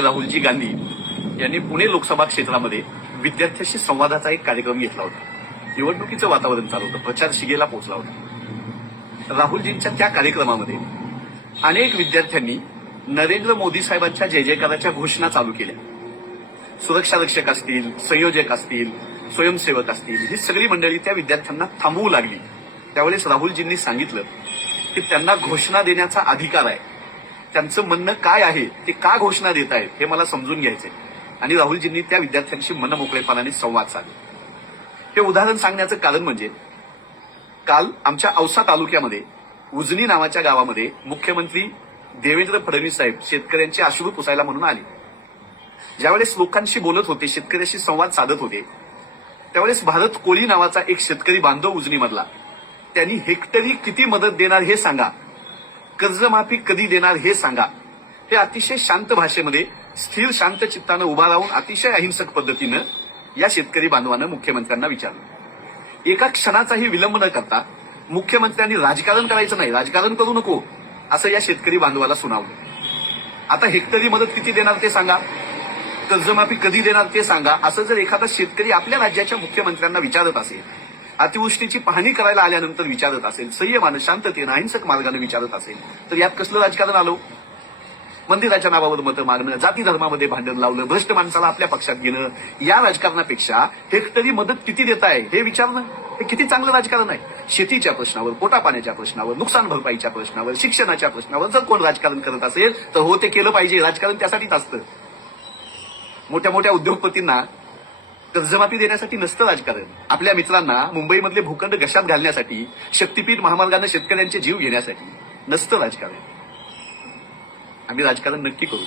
राहुलजी गांधी यांनी पुणे लोकसभा क्षेत्रामध्ये विद्यार्थ्यांशी संवादाचा एक कार्यक्रम घेतला होता. निवडणुकीचं वातावरण चालू होतं. प्रचार शिगेला पोहोचला होता. राहुलजींच्या त्या कार्यक्रमामध्ये अनेक विद्यार्थ्यांनी नरेंद्र मोदी साहेबांच्या जय जयकाराच्या घोषणा चालू केल्या. सुरक्षा रक्षक असतील संयोजक असतील स्वयंसेवक असतील ही सगळी मंडळी त्या विद्यार्थ्यांना थांबवू लागली. त्यावेळेस राहुलजींनी सांगितलं की त्यांना घोषणा देण्याचा अधिकार आहे. त्यांचं म्हणणं काय आहे ते का घोषणा देत आहेत हे मला समजून घ्यायचंय. आणि राहुलजींनी त्या विद्यार्थ्यांशी मनमोकळेपणाने संवाद साधला. हे उदाहरण सांगण्याचं कारण म्हणजे काल आमच्या औसा तालुक्यामध्ये उजनी नावाच्या गावामध्ये मुख्यमंत्री देवेंद्र फडणवीस साहेब शेतकऱ्यांचे अश्रू पुसायला म्हणून आले. ज्यावेळेस लोकांशी बोलत होते शेतकऱ्याशी संवाद साधत होते त्यावेळेस भारत कोळी नावाचा एक शेतकरी बांधव उजनीमधला. त्यांनी हेक्टरी किती मदत देणार हे सांगा कर्जमाफी कधी देणार हे सांगा. हे अतिशय शांत भाषेमध्ये स्थिर शांत चित्तानं उभा राहून अतिशय अहिंसक पद्धतीनं या शेतकरी बांधवानं मुख्यमंत्र्यांना विचारलं. एका क्षणाचाही विलंब न करता मुख्यमंत्र्यांनी राजकारण करायचं नाही राजकारण करू नको असं या शेतकरी बांधवाला सुनावलं. आता हेक्टरी मदत किती देणार ते सांगा. कर्जमाफी कधी देणार ते सांगा असं जर एखादा शेतकरी आपल्या राज्याच्या मुख्यमंत्र्यांना विचारत असेल अतिवृष्टीची पाहणी करायला आल्यानंतर विचारत असेल संयमानं शांततेनं अहिंसक मार्गाने विचारत असेल तर यात कसलं राजकारण आलो? मंदिराच्या नावावर मतं मागणं जाती धर्मामध्ये भांडण लावलं भ्रष्ट माणसाला आपल्या पक्षात घेणं या राजकारणापेक्षा हेक्टरी मदत किती देत आहे हे विचारणं हे किती चांगलं राजकारण आहे? शेतीच्या प्रश्नावर पोटापाण्याच्या प्रश्नावर नुकसान भरपाईच्या प्रश्नावर शिक्षणाच्या प्रश्नावर जर कोण राजकारण करत असेल तर हो ते केलं पाहिजे राजकारण त्यासाठीच असतं. मोठ्या मोठ्या उद्योगपतींना कर्जमाफी देण्यासाठी नसतं राजकारण. आपल्या मित्रांना मुंबईमधले भूखंड घशात घालण्यासाठी शक्तीपीठ महामार्गानं शेतकऱ्यांचे जीव घेण्यासाठी नसतं राजकारण. आम्ही राजकारण नक्की करू.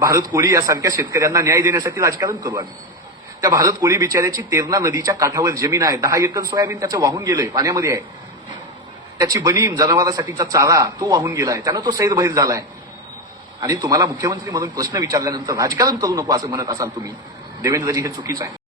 भारत कोळी यासारख्या शेतकऱ्यांना न्याय देण्यासाठी राजकारण करू आम्ही. त्या भारत कोळी बिचाऱ्याची तेरणा नदीच्या काठावर जमीन आहे. दहा एकर सोयाबीन त्याचं वाहून गेलंय पाण्यामध्ये आहे. त्याची बनीम जनावरांसाठीचा चारा तो वाहून गेलाय त्यानं तो सैरभैर झालाय. आणि तुम्हाला मुख्यमंत्री म्हणून प्रश्न विचारल्यानंतर राजकारण करू नको असं म्हणत असाल तुम्ही देवेंद्रजी हे चुकीचं आहे.